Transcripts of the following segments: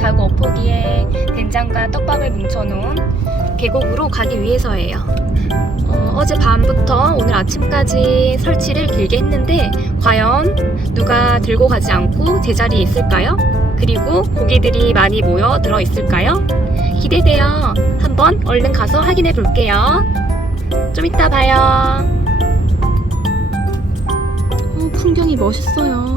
사고 어포기에 된장과 떡밥을 뭉쳐놓은 계곡으로 가기 위해서예요. 어, 제 밤부터 오늘 아침까지 설치를 길게 했는데 과연 누가 들고 가지 않고 제자리에 있을까요? 그리고 고기들이 많이 모여 들어 있을까요? 기대돼요. 한번 얼른 가서 확인해 볼게요. 좀 이따 봐요. 어, 풍경이 멋있어요.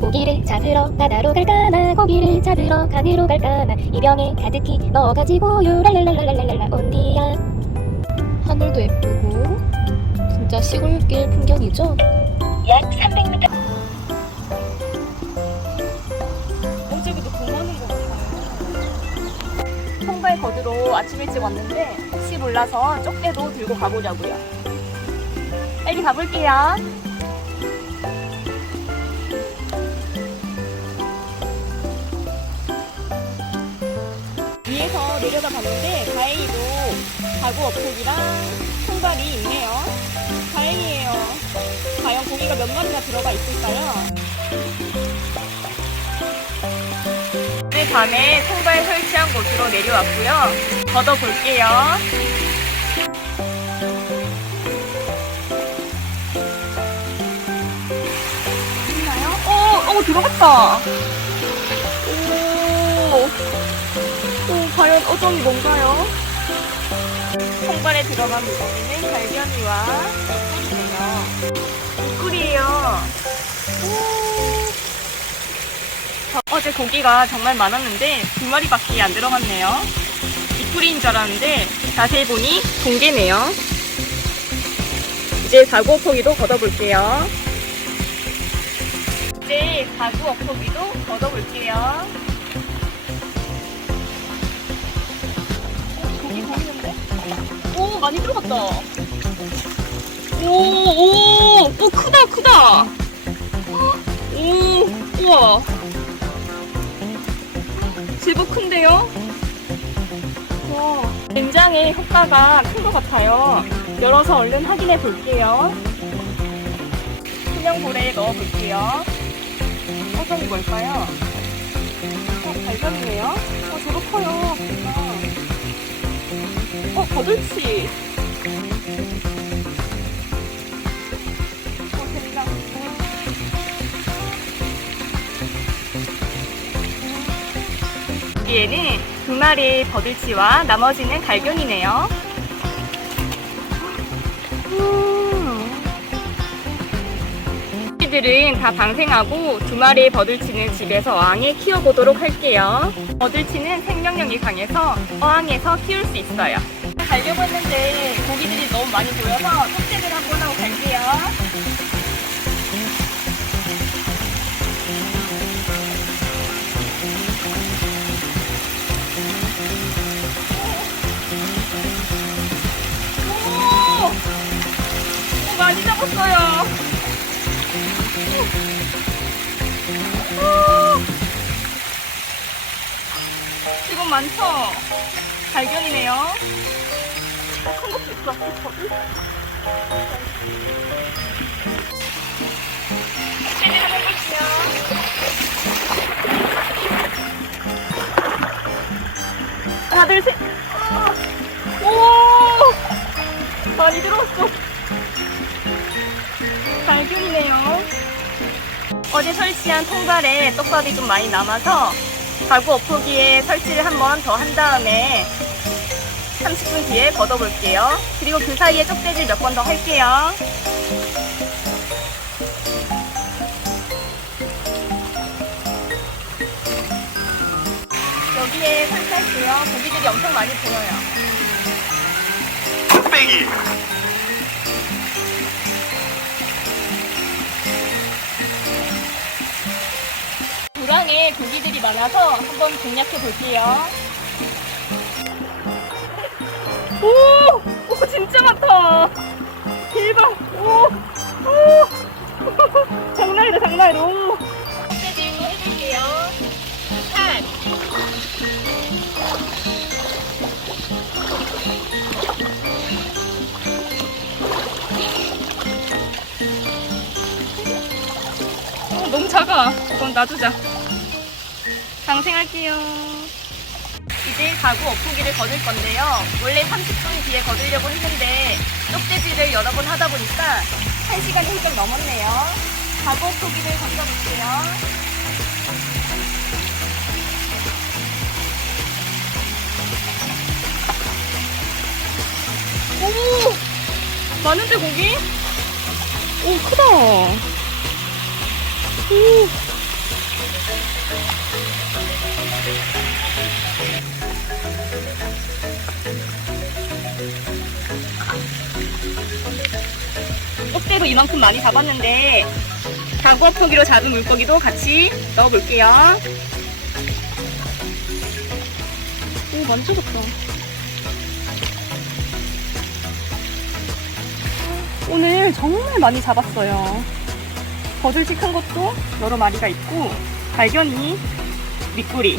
고기를 잡으러 바다로 갈까나 고기를 잡으러 강으로 갈까나 이 병에 가득히 넣어가지고 요 랄랄랄랄랄랄라 온디야 하늘도 예쁘고 진짜 시골길 풍경이죠? 약 300m 어제부터 돈 많은 것 같아요. 통발 거드로 아침 일찍 왔는데 혹시 몰라서 쪽대도 들고 가보려고요. 빨리 가볼게요. 봤는데 다행히도 가구 어폭이랑 통발이 있네요. 다행이에요. 과연 고기가 몇 마리나 들어가 있을까요? 오늘 밤에 통발 설치한 곳으로 내려왔고요. 걷어볼게요. 있나요? 어, 어, 들어갔다. 어종이 뭔가요? 통발에 들어간 물고기는 갈견이와 꿀이네요. 꿀이에요. 오. 저- 어제 고기가 정말 많았는데 두 마리밖에 안 들어갔네요. 이뿌리인 줄 알았는데 자세히 보니 동개네요. 이제 사구 어포기도 걷어볼게요. 이제 사구 어포기도 걷어볼게요. 많이 들어갔다. 오, 오, 오 크다 크다. 오, 우와. 제법 큰데요? 와, 된장의 효과가 큰 것 같아요. 열어서 얼른 확인해 볼게요. 투명볼에 넣어 볼게요. 어종이 뭘까요? 어, 발견이네요. 어, 저도 커요. 어, 거들치. 어. 여기에는 두 마리의 버들치와 나머지는 갈견이네요. 이들은 다 방생하고 두 마리의 버들치는 집에서 어항에 키워보도록 할게요. 버들치는 생명력이 강해서 어항에서 키울 수 있어요. 가려고 했는데 고기들이 너무 많이 보여서 톱질을 한번 하고 갈게요. 오! 오, 많이 잡았어요. 오! 이건 많죠? 발견이네요. 어. 하나, 둘, 셋. 오! 많이 들어왔어. 발견이네요. 어제 설치한 통발에 떡밥이 좀 많이 남아서 가구 엎어기에 설치를 한 번 더 한 다음에 30분 뒤에 걷어볼게요. 그리고 그 사이에 쪽대질 몇 번 더 할게요. 여기에 설치할게요. 고기들이 엄청 많이 보여요. 빼기 도랑에 고기들이 많아서 한번 공략해 볼게요. 오! 오 진짜 많다. 대박. 오! 오! 장난이다 장난. 오! 번째 질문 해볼게요. 산. 어, 너무 작아. 그건 놔두자. 방생할게요. 이제 가구 엎우기를 거둘 건데요. 원래 30분 뒤에 거두려고 했는데 쪽대지를 여러 번 하다 보니까 1시간이 훌쩍 넘었네요. 가구 엎우기를 던져볼게요. 오! 많은데 고기? 오 크다. 오. 꼭대도 이만큼 많이 잡았는데 가구 푸기로 잡은 물고기도 같이 넣어볼게요. 오 만져졌다. 오늘 정말 많이 잡았어요. 거들식한 것도 여러 마리가 있고 발견이 미꾸리.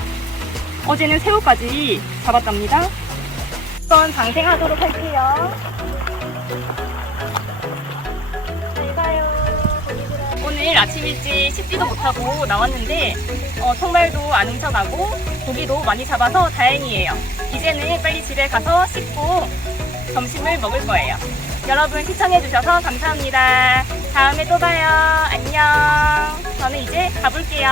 어제는 새우까지 잡았답니다. 한번 방생하도록 할게요. 오늘 아침 일찍 씻지도 못하고 나왔는데 어, 통발도 안 훔쳐가고 고기도 많이 잡아서 다행이에요. 이제는 빨리 집에 가서 씻고 점심을 먹을 거예요. 여러분 시청해주셔서 감사합니다. 다음에 또 봐요. 안녕. 저는 이제 가볼게요.